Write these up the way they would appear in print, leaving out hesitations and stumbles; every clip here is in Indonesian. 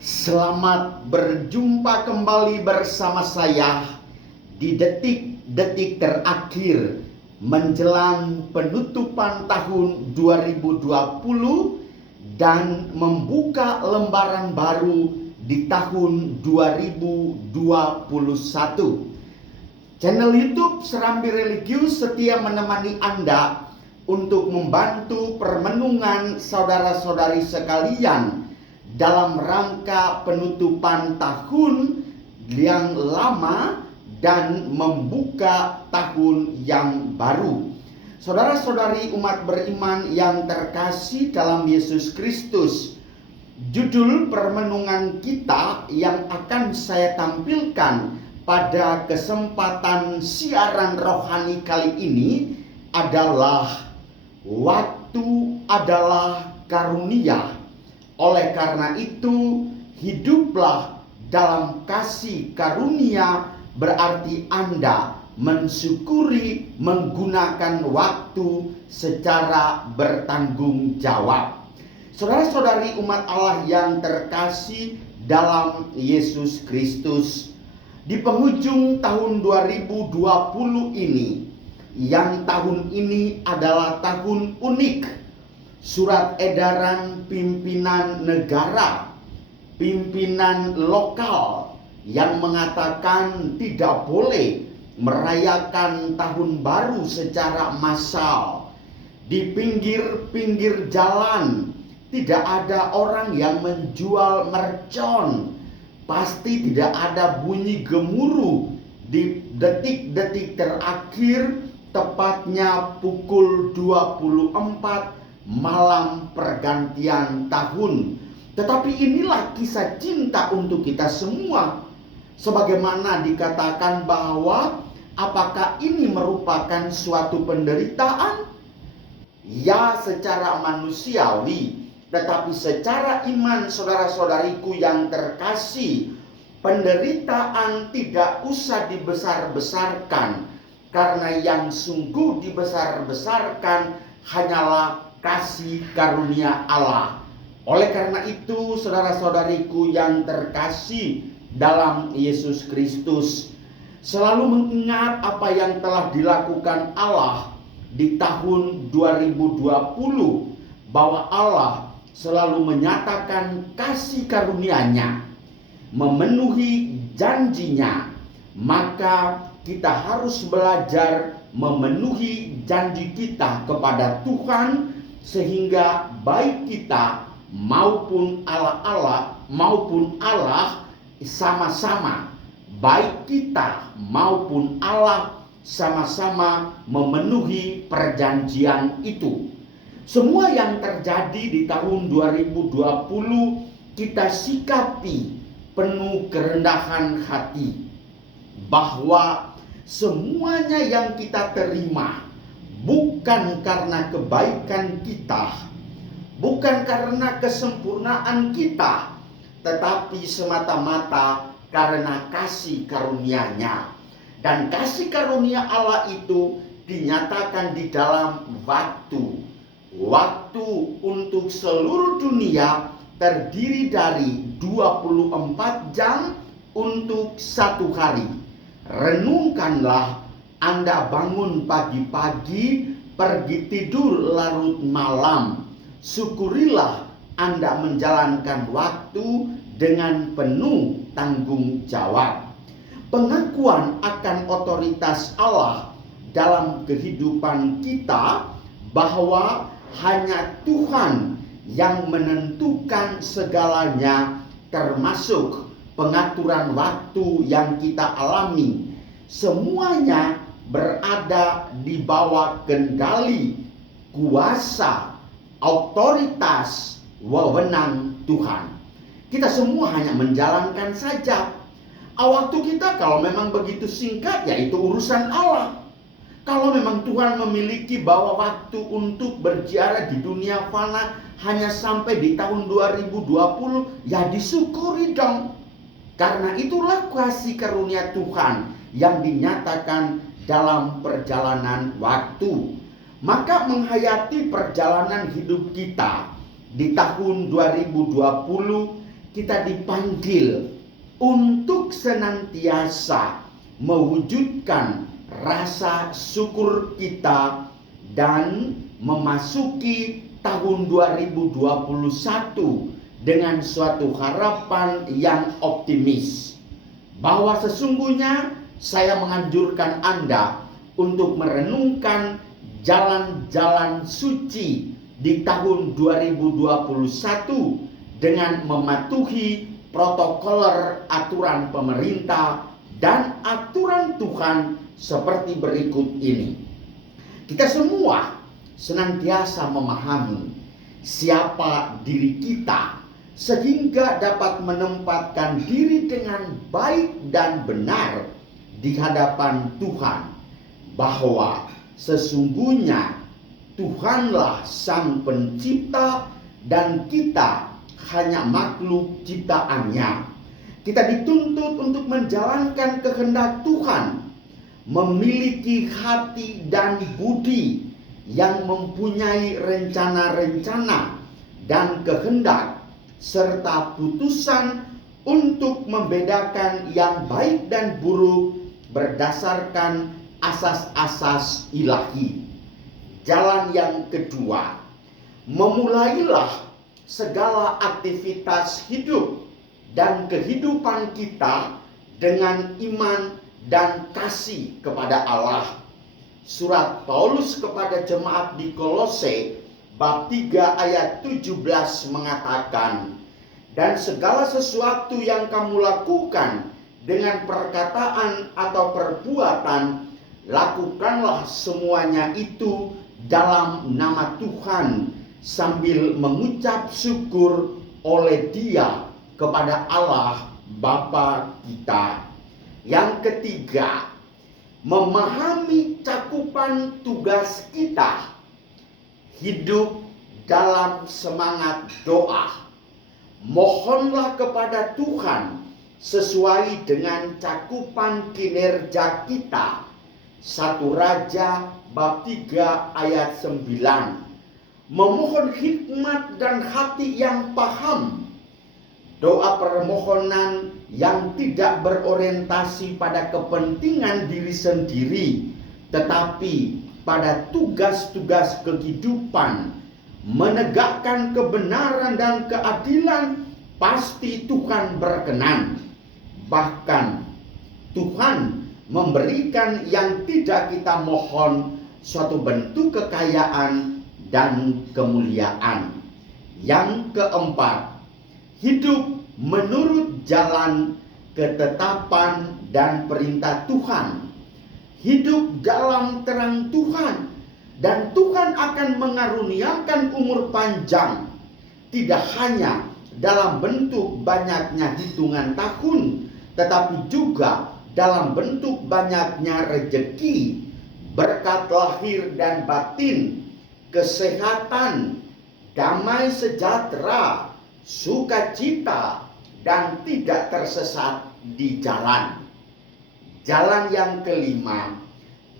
Selamat berjumpa kembali bersama saya di detik-detik terakhir menjelang penutupan tahun 2020 dan membuka lembaran baru di tahun 2021. Channel YouTube Serambi Religius setia menemani Anda untuk membantu permenungan saudara-saudari sekalian dalam rangka penutupan tahun yang lama dan membuka tahun yang baru. Saudara-saudari umat beriman yang terkasih dalam Yesus Kristus, judul permenungan kita yang akan saya tampilkan pada kesempatan siaran rohani kali ini adalah waktu adalah karunia. Oleh karena itu, hiduplah dalam kasih karunia, berarti Anda mensyukuri menggunakan waktu secara bertanggung jawab. Saudara-saudari umat Allah yang terkasih dalam Yesus Kristus, di penghujung tahun 2020 ini, yang tahun ini adalah tahun unik, surat edaran pimpinan negara, pimpinan lokal yang mengatakan tidak boleh merayakan tahun baru secara massal. Di pinggir-pinggir jalan tidak ada orang yang menjual mercon. Pasti tidak ada bunyi gemuruh di detik-detik terakhir, tepatnya pukul 24 malam pergantian tahun. Tetapi inilah kisah cinta untuk kita semua. Sebagaimana dikatakan bahwa apakah ini merupakan suatu penderitaan? Ya, secara manusiawi. Tetapi secara iman, saudara-saudariku yang terkasih, penderitaan tidak usah dibesar-besarkan. Karena yang sungguh dibesar-besarkan hanyalah kasih karunia Allah. Oleh karena itu, saudara-saudariku yang terkasih dalam Yesus Kristus, selalu mengingat apa yang telah dilakukan Allah di tahun 2020, bahwa Allah selalu menyatakan kasih karunia-Nya, memenuhi janjinya. Maka kita harus belajar memenuhi janji kita kepada Tuhan, sehingga baik kita maupun Allah sama-sama, baik kita maupun Allah sama-sama memenuhi perjanjian itu. Semua yang terjadi di tahun 2020 kita sikapi penuh kerendahan hati, bahwa semuanya yang kita terima bukan karena kebaikan kita, bukan karena kesempurnaan kita, tetapi semata-mata karena kasih karunia-Nya. Dan kasih karunia Allah itu dinyatakan di dalam waktu. Waktu untuk seluruh dunia terdiri dari 24 jam untuk satu hari. Renungkanlah, Anda bangun pagi-pagi, pergi tidur larut malam. Syukurilah Anda menjalankan waktu dengan penuh tanggung jawab. Pengakuan akan otoritas Allah dalam kehidupan kita, bahwa hanya Tuhan yang menentukan segalanya, termasuk pengaturan waktu yang kita alami. Semuanya berada di bawah kendali, kuasa, otoritas, wewenang Tuhan. Kita semua hanya menjalankan saja. Waktu kita kalau memang begitu singkat, ya itu urusan Allah. Kalau memang Tuhan memiliki bahwa waktu untuk berziarah di dunia fana hanya sampai di tahun 2020, ya disyukuri dong. Karena itulah kasih karunia Tuhan yang dinyatakan dalam perjalanan waktu. Maka menghayati perjalanan hidup kita di tahun 2020, kita dipanggil untuk senantiasa mewujudkan rasa syukur kita dan memasuki tahun 2021 dengan suatu harapan yang optimis, bahwa sesungguhnya saya menganjurkan Anda untuk merenungkan jalan-jalan suci di tahun 2021 dengan mematuhi protokoler aturan pemerintah dan aturan Tuhan seperti berikut ini. Kita semua senantiasa memahami siapa diri kita sehingga dapat menempatkan diri dengan baik dan benar di hadapan Tuhan, bahwa sesungguhnya Tuhanlah Sang Pencipta dan kita hanya makhluk ciptaannya. Kita dituntut untuk menjalankan kehendak Tuhan, memiliki hati dan budi yang mempunyai rencana-rencana dan kehendak serta putusan untuk membedakan yang baik dan buruk berdasarkan asas-asas ilahi. Jalan yang kedua, memulailah segala aktivitas hidup dan kehidupan kita dengan iman dan kasih kepada Allah. Surat Paulus kepada jemaat di Kolose bab 3 ayat 17 mengatakan, dan segala sesuatu yang kamu lakukan dengan perkataan atau perbuatan, lakukanlah semuanya itu dalam nama Tuhan sambil mengucap syukur oleh Dia kepada Allah Bapa kita. Yang ketiga, memahami cakupan tugas kita, hidup dalam semangat doa. Mohonlah kepada Tuhan sesuai dengan cakupan kinerja kita. 1 Raja bab 3 ayat 9. Memohon hikmat dan hati yang paham. Doa permohonan yang tidak berorientasi pada kepentingan diri sendiri, tetapi pada tugas-tugas kehidupan, menegakkan kebenaran dan keadilan, pasti Tuhan berkenan. Bahkan Tuhan memberikan yang tidak kita mohon, suatu bentuk kekayaan dan kemuliaan. Yang keempat, hidup menurut jalan ketetapan dan perintah Tuhan. Hidup dalam terang Tuhan, dan Tuhan akan mengaruniakan umur panjang, tidak hanya dalam bentuk banyaknya hitungan tahun, tetapi juga dalam bentuk banyaknya rejeki, berkat lahir dan batin, kesehatan, damai sejahtera, sukacita, dan tidak tersesat di jalan. Jalan yang kelima,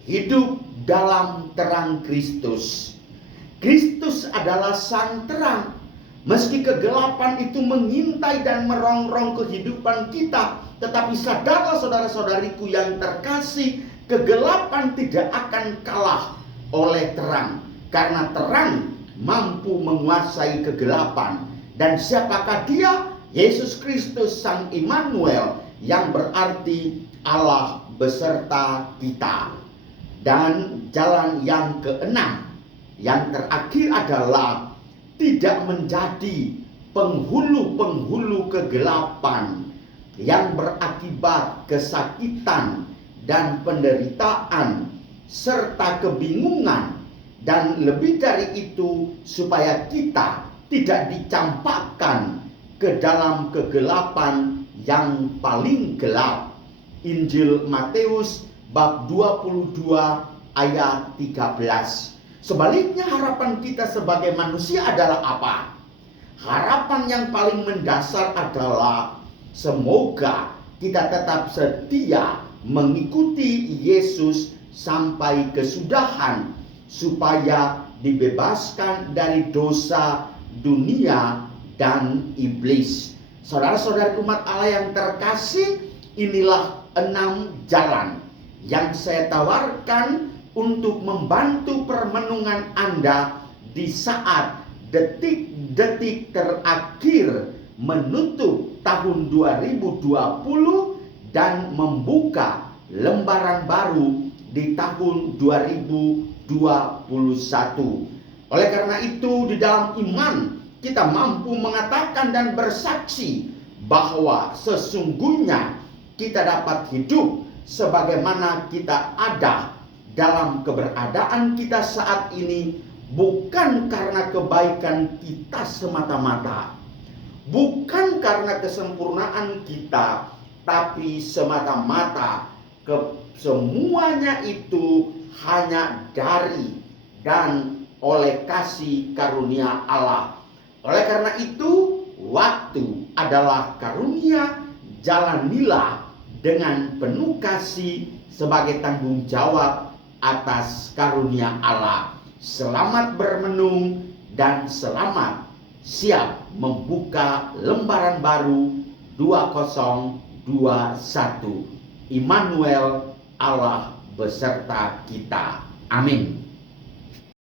hidup dalam terang Kristus. Kristus adalah sang terang. Meski kegelapan itu mengintai dan merongrong kehidupan kita, tetapi sadarlah saudara-saudariku yang terkasih, kegelapan tidak akan kalah oleh terang, karena terang mampu menguasai kegelapan. Dan siapakah Dia? Yesus Kristus Sang Immanuel, yang berarti Allah beserta kita. Dan jalan yang keenam, yang terakhir adalah tidak menjadi penghulu-penghulu kegelapan yang berakibat kesakitan dan penderitaan serta kebingungan. Dan lebih dari itu, supaya kita tidak dicampakkan ke dalam kegelapan yang paling gelap. Injil Matius bab 22 ayat 13. Sebaliknya, harapan kita sebagai manusia adalah apa? Harapan yang paling mendasar adalah semoga kita tetap setia mengikuti Yesus sampai kesudahan, supaya dibebaskan dari dosa dunia dan iblis. Saudara-saudari umat Allah yang terkasih, inilah 6 jalan yang saya tawarkan untuk membantu permenungan Anda di saat detik-detik terakhir menutup tahun 2020 dan membuka lembaran baru di tahun 2021. Oleh karena itu, di dalam iman kita mampu mengatakan dan bersaksi bahwa sesungguhnya kita dapat hidup sebagaimana kita ada dalam keberadaan kita saat ini, bukan karena kebaikan kita semata-mata, bukan karena kesempurnaan kita, tapi semata-mata semuanya itu hanya dari dan oleh kasih karunia Allah. Oleh karena itu, waktu adalah karunia, jalanilah dengan penuh kasih sebagai tanggung jawab atas karunia Allah. Selamat bermenung dan selamat siap membuka lembaran baru 2021. Immanuel, Allah beserta kita. Amin.